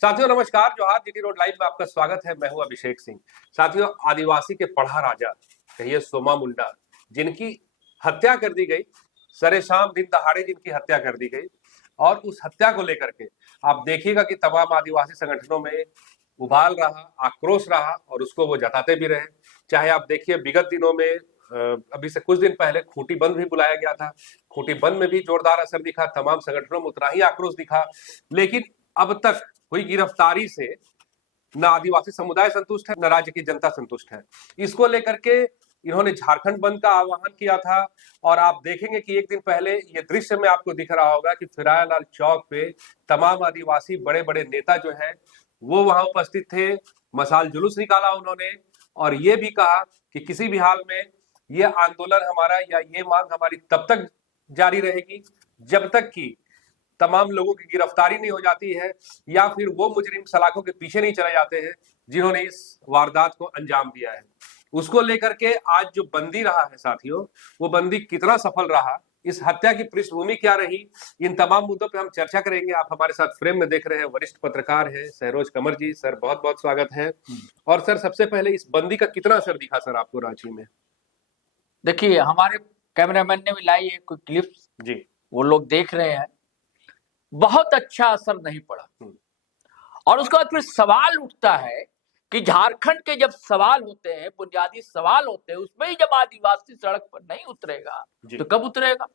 साथियों नमस्कार, जोहार। जीटी रोड लाइव में आपका स्वागत है। मैं हूं अभिषेक सिंह। साथियों, आदिवासी के पढ़ा राजा कहिए सोमा मुंडा, जिनकी हत्या कर दी गई, सरेशाम दिन दहाड़े जिनकी हत्या कर दी गई, और उस हत्या को लेकर के आप देखिएगा कि तमाम आदिवासी संगठनों में उबाल रहा, आक्रोश रहा, और उसको वो जताते भी रहे। चाहे आप देखिए विगत दिनों में अभी से कुछ दिन पहले खूंटी बंद भी बुलाया गया था। खूंटी बंद में भी जोरदार असर दिखा, तमाम संगठनों में उतना ही आक्रोश दिखा। लेकिन अब तक हुई गिरफ्तारी से न आदिवासी समुदाय संतुष्ट है, न राज्य की जनता संतुष्ट है। इसको लेकर के इन्होंने झारखंड बंद का आह्वान किया था। और आप देखेंगे कि एक दिन पहले ये दृश्य में आपको दिख रहा होगा कि फिरायालाल चौक पे तमाम आदिवासी बड़े बड़े नेता जो है वो वहां उपस्थित थे। मशाल जुलूस निकाला उन्होंने, और ये भी कहा कि किसी भी हाल में ये आंदोलन हमारा या ये मांग हमारी तब तक जारी रहेगी जब तक कि तमाम लोगों की गिरफ्तारी नहीं हो जाती है, या फिर वो मुजरिम सलाखों के पीछे नहीं चले जाते हैं जिन्होंने इस वारदात को अंजाम दिया है। उसको लेकर के आज जो बंदी रहा है साथियों, वो बंदी कितना सफल रहा, इस हत्या की पृष्ठभूमि क्या रही, इन तमाम मुद्दों पे हम चर्चा करेंगे। आप हमारे साथ फ्रेम में देख रहे हैं वरिष्ठ पत्रकार हैं सहरोज कंवर जी। सर बहुत बहुत स्वागत है। और सर सबसे पहले इस बंदी का कितना असर दिखा सर आपको रांची में? देखिए, हमारे कैमरामैन ने भी लाई है कोई क्लिप्स जी, वो लोग देख रहे हैं। बहुत अच्छा असर नहीं पड़ा। और उसके बाद फिर सवाल उठता है कि झारखंड के जब सवाल होते हैं, बुनियादी सवाल होते हैं, उसमें ही जब आदिवासी सड़क पर नहीं उतरेगा तो कब उतरेगा?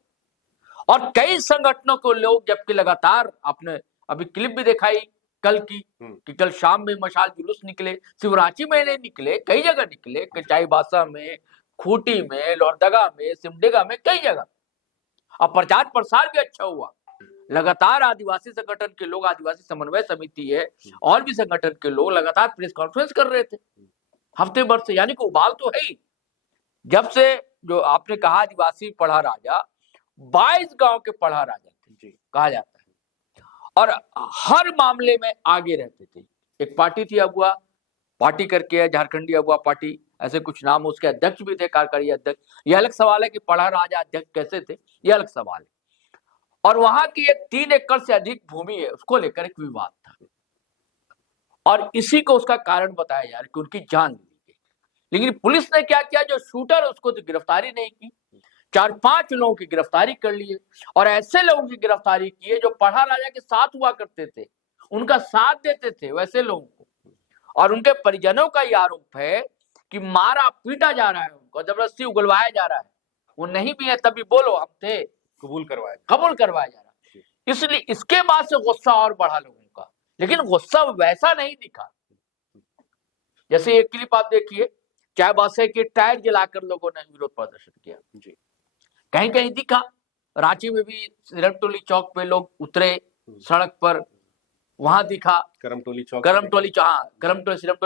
और कई संगठनों को लोग, जबकि लगातार आपने अभी क्लिप भी दिखाई कल की कि कल शाम में मशाल जुलूस निकले, सिर्फ रांची में नहीं निकले, कई जगह निकले, चाईबासा में, खूंटी में, लोहरदगा में, सिमडेगा में, कई जगह। अब प्रचार प्रसार भी अच्छा हुआ। लगातार आदिवासी संगठन के लोग, आदिवासी समन्वय समिति है और भी संगठन के लोग लगातार प्रेस कॉन्फ्रेंस कर रहे थे हफ्ते भर से। यानी कि उबाल तो है ही। जब से जो आपने कहा आदिवासी पढ़ा राजा, 22 गांव के पढ़ा राजा थे कहा जाता है, और हर मामले में आगे रहते थे। एक पार्टी थी अगुआ पार्टी करके, झारखंडी अगुआ पार्टी, ऐसे कुछ नाम, उसके अध्यक्ष भी थे, कार्यकारी अध्यक्ष। यह अलग सवाल है कि पढ़ा राजा अध्यक्ष कैसे थे, यह अलग सवाल है। और वहां की एक 3 एकड़ से अधिक भूमि है, उसको लेकर एक विवाद था, और इसी को उसका कारण बताया जा रहा है कि उनकी जान ली गई। लेकिन पुलिस ने क्या किया, जो शूटर उसको तो गिरफ्तारी नहीं की, 4-5 लोगों की गिरफ्तारी कर लिए, और ऐसे लोगों की गिरफ्तारी की है जो पढ़ा राजा के साथ हुआ करते थे, उनका साथ देते थे, वैसे लोगों को। और उनके परिजनों का यह आरोप है कि मारा पीटा जा रहा है, उनको जबरदस्ती उगलवाया जा रहा है। वो नहीं भी है तभी बोलो हम थे, कबूल करवाया जा रहा है। इसलिए इसके बाद से गुस्सा और बढ़ा लोगों का। लेकिन गुस्सा वैसा नहीं दिखा जैसे एक क्लिप आप देखिए, चाईबासा के टायर जलाकर लोगों ने विरोध प्रदर्शन किया। कहीं कहीं दिखा, रांची में भी सिरमटोली चौक पे लोग उतरे सड़क पर, वहां दिखा। करमटोली सिरमटोली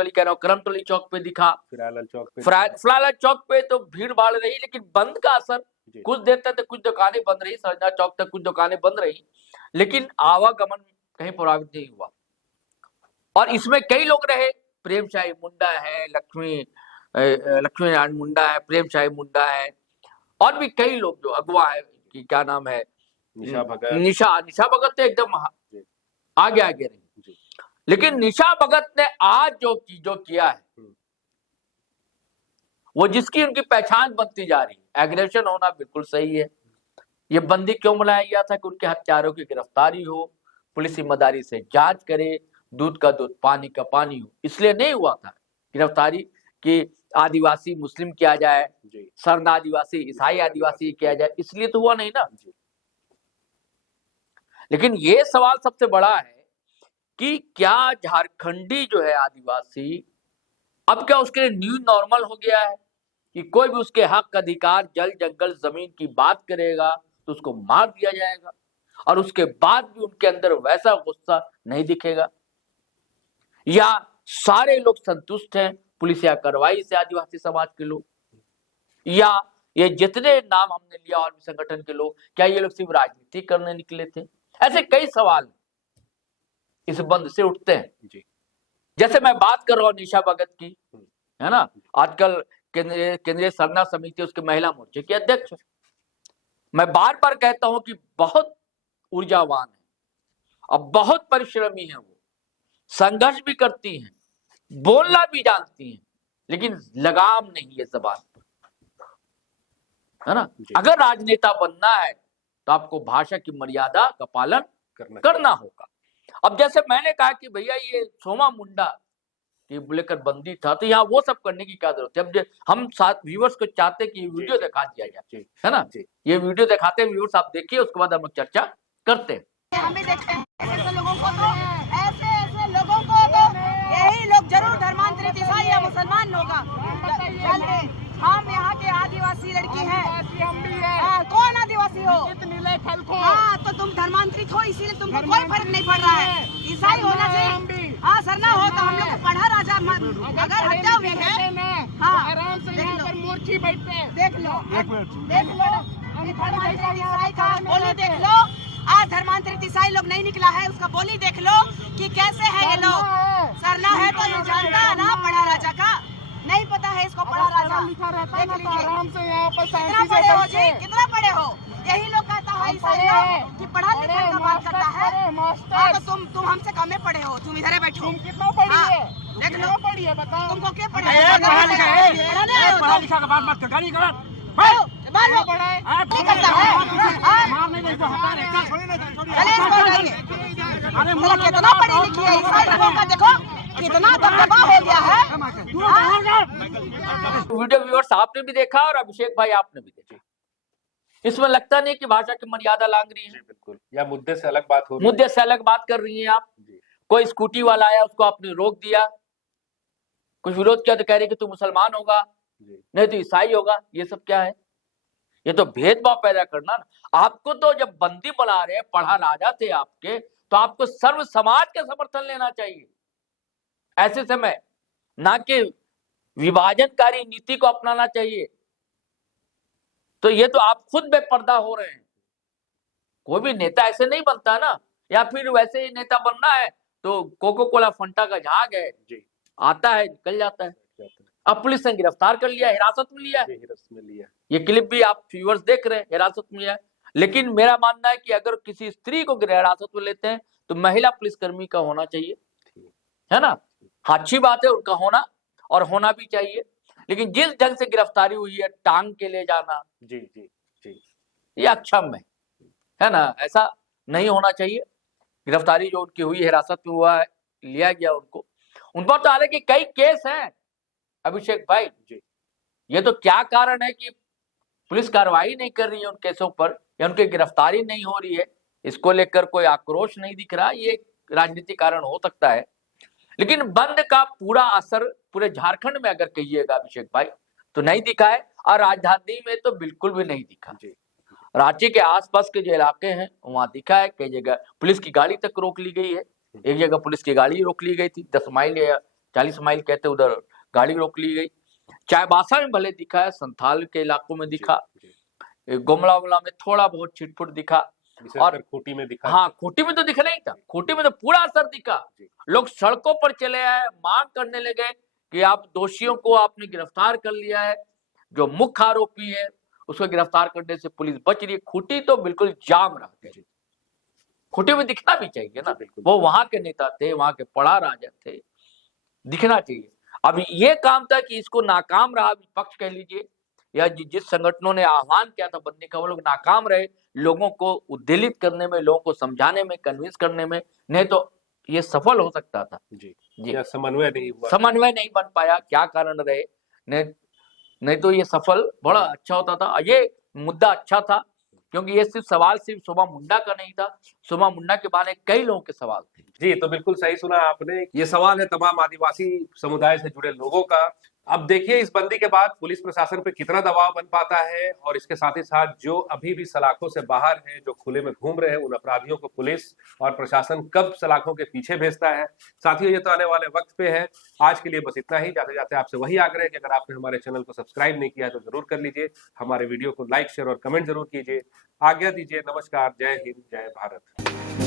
कह रहा हूँ, करमटोली चौक पे दिखा, फिरायालाल चौक पे तो भीड़ भाड़ रही। लेकिन बंद का असर कुछ देर तक कुछ दुकानें बंद रही, सरदार चौक तक कुछ दुकानें बंद रही, लेकिन आवागमन कहीं प्रभावित नहीं हुआ। और इसमें कई लोग रहे, प्रेमशाही मुंडा है, लक्ष्मी नारायण मुंडा है, प्रेमशाही मुंडा है, और भी कई लोग जो अगवा है, कि क्या नाम है, निशा भगत तो एकदम आगे रही। लेकिन निशा भगत ने आज जो किया है, वो जिसकी उनकी पहचान बनती जा रही है, एग्रेशन होना बिल्कुल सही है। ये बंदी क्यों बनाया गया था कि उनके हत्यारों की गिरफ्तारी हो, पुलिस ईमानदारी से जांच करे, दूध का दूध पानी का पानी हो। इसलिए नहीं हुआ था गिरफ्तारी कि आदिवासी मुस्लिम किया जाए, शरण आदिवासी ईसाई आदिवासी किया जाए, इसलिए तो हुआ नहीं ना। लेकिन ये सवाल सबसे बड़ा है कि क्या झारखंडी जो है आदिवासी, अब क्या उसके लिए न्यू नॉर्मल हो गया है कि कोई भी उसके हक, अधिकार, जल जंगल, जमीन की बात करेगा तो उसको मार दिया जाएगा, और उसके बाद भी उनके अंदर वैसा गुस्सा नहीं दिखेगा? या सारे लोग संतुष्ट हैं पुलिस या कार्रवाई से, आदिवासी समाज के लोग, या ये जितने नाम हमने लिया और भी संगठन के लोग, क्या ये लोग सिर्फ राजनीति करने निकले थे? ऐसे कई सवाल इस बंद से उठते हैं। जैसे मैं बात कर रहा हूँ निशा भगत की, है ना, आजकल केंद्रीय सरना समिति उसके महिला मोर्चे के अध्यक्ष। मैं बार बार कहता हूं कि बहुत ऊर्जावान है और बहुत परिश्रमी है वो, संघर्ष भी करती हैं, बोलना भी जानती हैं, लेकिन लगाम नहीं है जबान पर, है ना। अगर राजनेता बनना है तो आपको भाषा की मर्यादा का पालन करना होगा। अब जैसे मैंने कहा कि भैया ये सोमा मुंडा ये लेकर बंदी था, तो यहाँ वो सब करने की क्या जरूरत है। अब हम साथ व्यूअर्स को चाहते हैं कि ये वीडियो दिखा दिया जाए, है ना। ये वीडियो दिखाते हैं, व्यूअर्स आप देखिए, उसके बाद हम लोग चर्चा करते हैं। हम भी देखते हैं ऐसे लोगों को, तो ऐसे लोगों को तो यही लोग जरूर धर्मांतरित ईसाई या मुसलमान होगा। हम यहाँ के आदिवासी लड़की हैं। कौन आदिवासी हो? हाँ, तो तुम धर्मांतरित हो, इसीलिए तुमको कोई फर्क नहीं पड़ रहा है। ईसाई होना चाहिए। हाँ, सरना हो तो हम लोग को पढ़ा राजा, अगर हत्या हुई है, हाँ आराम से यहाँ पर मूर्ति बैठते हैं। देख लो ईसाई का बोली देख लो। आज धर्मांतरित ईसाई लोग नहीं निकला है, उसका बोली देख लो कि कैसे है ये लोग। सरना है तो ये जानता है ना, पढ़ा राजा का नहीं पता है इसको, पढ़ा राजा लिखा रहता है ना, तो आराम से यहाँ पर कितना पढ़े हो जी, कितना पढ़े हो? यही लोग कहता है ईसाई लोग कि पढ़ा लिखा का बात करता है। हाँ, तो तुम हमसे कम पढ़े हो, तुम इधर बैठो। तुम कितना पढ़ी है? देख लो पढ़ी है, बताओ तुमको क्या पढ़ा है? पढ़ा लिखा का बात मत कर, गाली कर मारो नहीं करता है। अरे कितना पढ़ी लिखी है ईसाई लोगों का, देखो कितना दबदबा हो गया है। वीडियो व्यूअर्स आपने भी देखा और अभिषेक भाई आपने भी देखा, इसमें लगता नहीं कि भाषा की मर्यादा लांग रही है। बिल्कुल, या मुद्दे से अलग बात हो रही है, मुद्दे से अलग बात कर रही हैं आप। कोई स्कूटी वाला आया, उसको आपने रोक दिया, कुछ विरोध किया तो कह रहे कि तू मुसलमान होगा, नहीं तो ईसाई होगा। ये सब क्या है? ये तो भेदभाव पैदा करना ना। आपको तो जब बंदी बना रहे, पढ़ा राजा थे आपके, तो आपको सर्व समाज का समर्थन लेना चाहिए ऐसे समय, ना कि विभाजनकारी नीति को अपनाना चाहिए। तो ये तो आप खुद बेपर्दा हो रहे हैं। कोई भी नेता ऐसे नहीं बनता ना, या फिर वैसे ही नेता बनना है तो कोको कोला फंटा का जहाज है, आता है निकल जाता है। अब पुलिस ने गिरफ्तार कर लिया, हिरासत में लिया। ये क्लिप भी आप व्यूअर्स देख रहे हैं, हिरासत में लिया। लेकिन मेरा मानना है कि अगर किसी स्त्री को हिरासत में लेते हैं तो महिला पुलिसकर्मी का होना चाहिए, है ना। अच्छी बात है उनका होना, और होना भी चाहिए। लेकिन जिस ढंग से गिरफ्तारी हुई है, टांग के ले जाना, ये अक्षम है ना, ऐसा नहीं होना चाहिए। गिरफ्तारी जो उनकी हुई, हिरासत में हुआ है, लिया गया उनको, उन पर तो हालांकि कई केस हैं अभिषेक भाई। ये तो क्या कारण है कि पुलिस कार्रवाई नहीं कर रही है उन केसों पर, या उनकी गिरफ्तारी नहीं हो रही है, इसको लेकर कोई आक्रोश नहीं दिख रहा। ये राजनीतिक कारण हो सकता है, लेकिन बंद का पूरा असर पूरे झारखंड में अगर कहिएगा अभिषेक भाई तो नहीं दिखा है, और राजधानी में तो बिल्कुल भी नहीं दिखा। रांची के आसपास के जो इलाके हैं वहां दिखा है, कई जगह पुलिस की गाड़ी तक रोक ली गई है। एक जगह पुलिस की गाड़ी रोक ली गई थी, 10 माइल या 40 माइल कहते उधर गाड़ी रोक ली गई। चाईबासा में भले दिखा है, संथाल के इलाकों में दिखा, गुमला उमला में थोड़ा बहुत छिटपुट दिखा, और खूंटी में दिखा। हाँ, खूंटी में तो दिखा नहीं था, खूंटी में तो पूरा असर दिखा। लोग सड़कों पर चले आए, मांग करने लगे कि आप दोषियों को आपने गिरफ्तार कर लिया है, जो मुख्य आरोपी है उसको गिरफ्तार करने से पुलिस बच रही है। खूंटी तो बिल्कुल जाम रह गई। खूंटी में दिखना भी चाहिए ना, वो वहां के नेता थे, वहां के पढ़ा राजा थे, दिखना चाहिए। अब ये काम था कि इसको नाकाम रहा विपक्ष कह लीजिए, या जिस संगठनों ने आह्वान किया था बंदी का, वो लोग नाकाम रहे लोगों को उद्वेलित करने में, लोगों को समझाने में, कन्विंस करने में। नहीं तो ये सफल हो सकता था। जी समन्वय नहीं बन पाया, क्या कारण रहे, नहीं तो ये सफल बड़ा अच्छा होता था। ये मुद्दा अच्छा था, क्योंकि ये सवाल सिर्फ सोमा मुंडा का नहीं था, सोमा मुंडा के बारे में कई लोगों के सवाल थे। जी, तो बिल्कुल सही सुना आपने। ये सवाल है तमाम आदिवासी समुदाय से जुड़े लोगों का। अब देखिए इस बंदी के बाद पुलिस प्रशासन पे कितना दबाव बन पाता है, और इसके साथ ही साथ जो अभी भी सलाखों से बाहर हैं, जो खुले में घूम रहे हैं, उन अपराधियों को पुलिस और प्रशासन कब सलाखों के पीछे भेजता है। साथियों, ये तो आने वाले वक्त पे है। आज के लिए बस इतना ही। जाते जाते आपसे वही आग्रह है कि अगर आपने हमारे चैनल को सब्सक्राइब नहीं किया है तो जरूर कर लीजिए, हमारे वीडियो को लाइक, शेयर और कमेंट जरूर कीजिए। आज्ञा दीजिए, नमस्कार, जय हिंद, जय भारत।